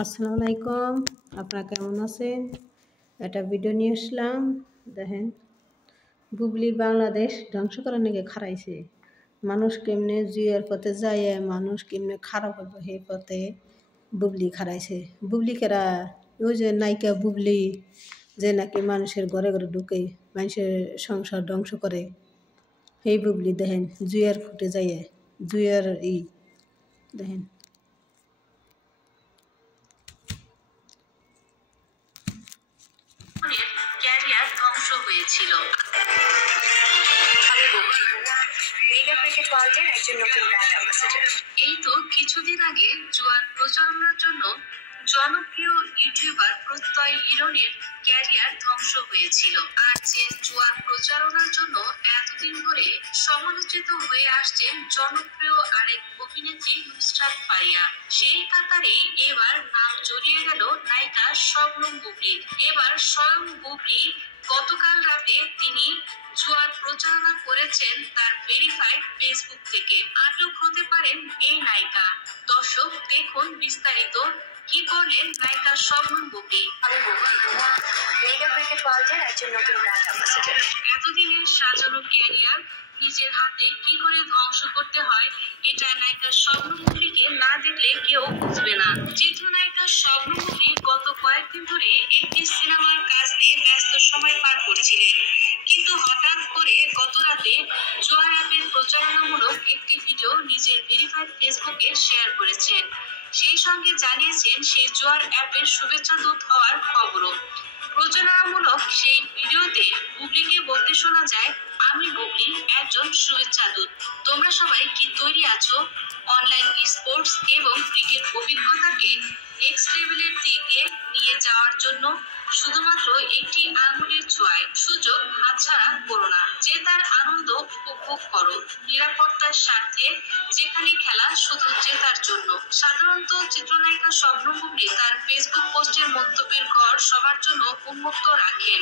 আসসালামু আলাইকুম। আপনারা কেমন আছেন? একটা ভিডিও নিয়ে আসলাম। দেখেন, বুবলি বাংলাদেশ ধ্বংস করার নাকি খারাইছে। মানুষ কেমনে জুয়ের পথে যায়, মানুষ কেমনে খারাপ হবে সেই পথে বুবলি খারাইছে। বুবলি কেরা? ওই যে নায়িকা বুবলি, যে নাকি মানুষের ঘরে ঘরে ঢুকে মানুষের সংসার ধ্বংস করে। সেই বুবলি দেখেন জুয়ের ফুটে যায়, জুয়ের দেখেন। ক্যারিয়ার ধ্বংস হয়েছিল। মেগা ক্রিকেট ওয়ার্ল্ডের একজন নতুন ব্র্যান্ড অ্যাম্বাসেডর। এই তো কিছুদিন আগে জুয়ার প্রচারণার জন্য জনপ্রিয় ইউটিউবার প্রত্যয় হিরণের ক্যারিয়ার ধ্বংস হয়েছিল। আর যে জুয়ার প্রচারণার জন্য এতদিন ধরে সমালোচিত হয়ে আসছেন জনপ্রিয় আরেক অভিনেত্রী নুসরাত ফারিয়া, সেই কাতারে এবার নাম জড়িয়ে গেল নায়িকা শবনম বুবলির। এবার স্বয়ং বুবলি গতকাল রাতে তিনি জুয়ার প্রচারণা করেছেন তার ভেরিফাইড ফেসবুক থেকে। আটক হতে পারেন এই নায়িকা। দর্শক দেখুন বিস্তারিত। কি করলেন নায়িকা শবনম বুবলি? মেগা ক্রিকেট ওয়ার্ল্ডের একজন নতুন ব্র্যান্ড অ্যাম্বাসেডর। এতদিনের সাজানো ক্যারিয়ার নিজের হাতে কি করে ধ্বংস করতে হয়, এটা নায়িকা শবনম বুবলিকে না দেখলে কেউ বুঝবে না। চিত্রনায়িকা শবনম বুবলি গত কয়েকদিন ধরে একটি সিনেমার কাজ নিয়ে ব্যস্ত সময় পার করছিলেন, কিন্তু হঠাৎ করে গত রাতে জোয়ার অ্যাপের প্রচারণামূলক একটি ভিডিও নিজের ভেরিফাইড ফেসবুকে শেয়ার করেছেন। সেই সঙ্গে জানিয়েছেন সেই জোয়ার অ্যাপের শুভেচ্ছা দূত হওয়ার খবরও। প্রচারণামূলক সেই ভিডিওতে বুবলিকে বলতে শোনা যায়, আমি বুবলি, একজন শুভেচ্ছা দূত। তোমরা সবাই কি তৈরি আছো অনলাইন স্পোর্টস এবং ক্রিকেট অভিজ্ঞতাকে নেক্সট লেভেলের দিকে নিয়ে যাওয়ার জন্য? শুধুমাত্র একটি আঙুলের ছোঁয়ায় সুযোগ হাতছাড়া করো না। যে তার আনন্দ উপভোগ করো নিরাপত্তার স্বার্থে। যেখানে খেলা শুধু জেতার জন্য। সাধারণত চিত্রনায়িকা শবনম বুবলি তার ফেসবুক পোস্টের মন্তব্যের ঘর সবার জন্য উন্মুক্ত রাখেন,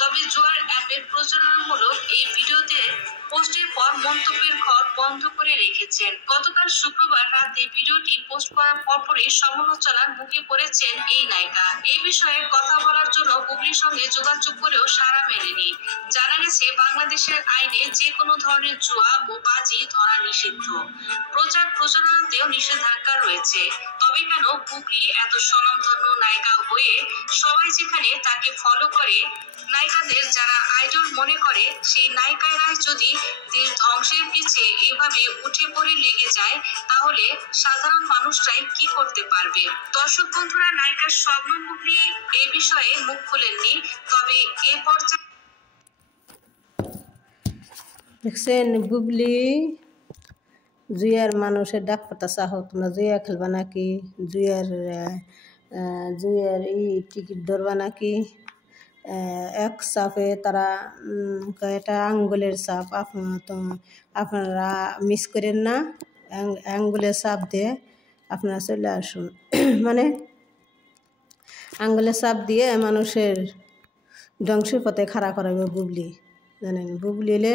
তবে জোয়ার অ্যাপের প্রচারণামূলক এই ভিডিওতে পোস্টের পর মন্তব্যের ঘর বন্ধ করে রেখেছেন। গতকাল শুক্রবার রাতে ভিডিওটি পোস্ট করার পরপরই সমালোচনার মুখে পড়েছেন এই নায়িকা। এই বিষয়ে কথা বলার জন্য বুবলির সঙ্গে যোগাযোগ করেও সাড়া মেলেনি। জানা গেছে, বাংলাদেশের আইনে যে কোনো ধরনের জুয়া ও বাজি ধরা নিষিদ্ধ। প্রচারণাতেও নিষেধাজ্ঞা রয়েছে। তবে কেন বুবলি এত স্বনামধন্য নায়িকা হয়ে সবাই যেখানে তাকে ফলো করে, নায়িকাদের যারা আইডল মনে করে, সেই নায়িকারাই যদি দেশ ধ্বংসের পিছে এভাবে উঠে পড়ে লেগে যায়, তাহলে সাধারণ মানুষরাই কি করতে পারবে? দর্শক বন্ধুরা, নায়িকা শবনম বুবলি এ বিষয়ে মুখ খুলেননি, তবে এ পর্যায়ে দেখছেন বুবলি জুয়ার মানুষের ডাক পাতা চাহ, তোমরা জুয়া খেলবা নাকি, জুয়ার টিকিট ধরবা নাকি। এক চাপে তারা এটা আঙ্গুলের চাপ, আপনারা মিস করেন না। আঙ্গুলের চাপ দিয়ে আপনারা চলে আসুন। মানে আঙ্গুলের চাপ দিয়ে মানুষের ধ্বংসের পথে খাড়া করাবে বুবলি, জানেন। বুবলি এলে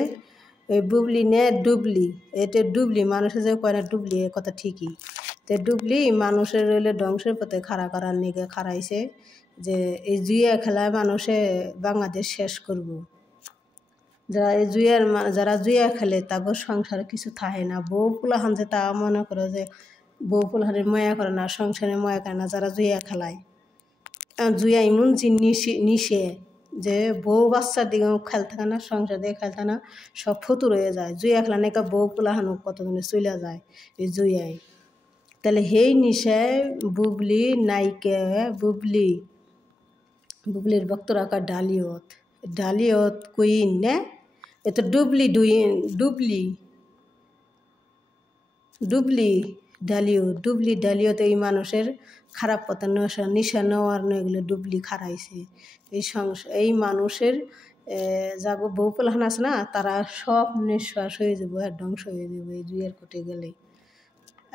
ওই বুবলি নে ডুবলি, এটা ডুবলি মানুষের যে কয় না ডুবলি, এ কথা ঠিকই। তো ডুবলি মানুষের রইলে ধ্বংসের পথে খাড়া করার নিকে খাড়াইছে, যে এই জুয়া খেলায় মানুষে বাংলাদেশ শেষ করব। যারা জুয়া খেলে তাদের সংসারে কিছু থাকে না। বউ পোলাহান যে তা মনে করে যে বউ পোলাহানের ময়া করে না, সংসারে ময়া করে না যারা জুয়া খেলায়। জুয়া এমন নিশে যে বউ বাচ্চার দিকে খেলতে থাকে না, সংসার দিয়ে খেলতে না, সব ফতুর হয়ে যায়। জুয়া খেলা নাকি বউ পোলাহানো কতজনে চলে যায় এই জুয়ায়। তাহলে সেই নিশায় বুবলি নায়িকা বুবলির বক্তরা কা ডালিয়ত কুইন নে, এ তো ডুবলি ডালিয়ত এই মানুষের খারাপ পথে নিশা নেওয়ার এগুলো ডুবলি খারাইছে। এই মানুষের যা বউ পোলাহান আছে না, তারা সব নিঃশ্বাস হয়ে যাবো, ধ্বংস হয়ে যাবো এই জুয়ের কোটে গেলে।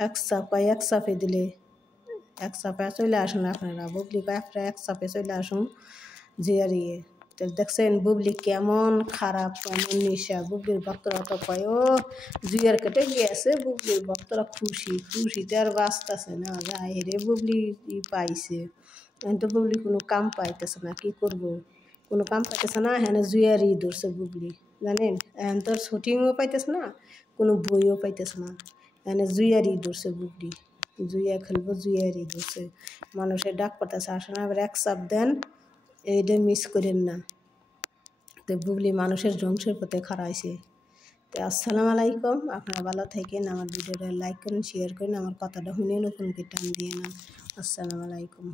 এক চাপে দিলে এক চাপে চলে আসুন আপনারা, বুবলি আপনারা এক চাপে চলে আসুন জুয়ার তো দেখছেন বুবলি কেমন খারাপ, কেমন নেশা। বুবলির ভক্তরা তো কয় ও জুইয়ার কেটে গেছে, বুবলির ভক্তরা খুশিতে আর বাঁচতেছে না, যাই রে বুবলি পাইছে। এখন তো বুবলি কোনো কাম পাইতেছে না, কি করব, কোনো কাম পাইতেছে না। হ্যাঁ জুয়ারই ধরছে বুবলি, জানেন। এখন তো শুটিংও পাইতেছে না, কোনো বইও পাইতেছে না, এখানে জুয়ারই ধরছে বুবলি। জুইয়া খেলবো, জুয়ারই ধরছে। মানুষের ডাক পড়তেছে, আসলে আবার এক চাপ দেন, এইটা মিস করেন না। তো বুবলি মানুষের ধ্বংসের পথে খাড়াইছে। তো আসসালামু আলাইকুম, আপনারা ভালো থাকেন, আমার ভিডিওটা লাইক করেন, শেয়ার করেন, আমার কথাটা শুনে নতুনকে টান দিয়ে না। আসসালামু আলাইকুম।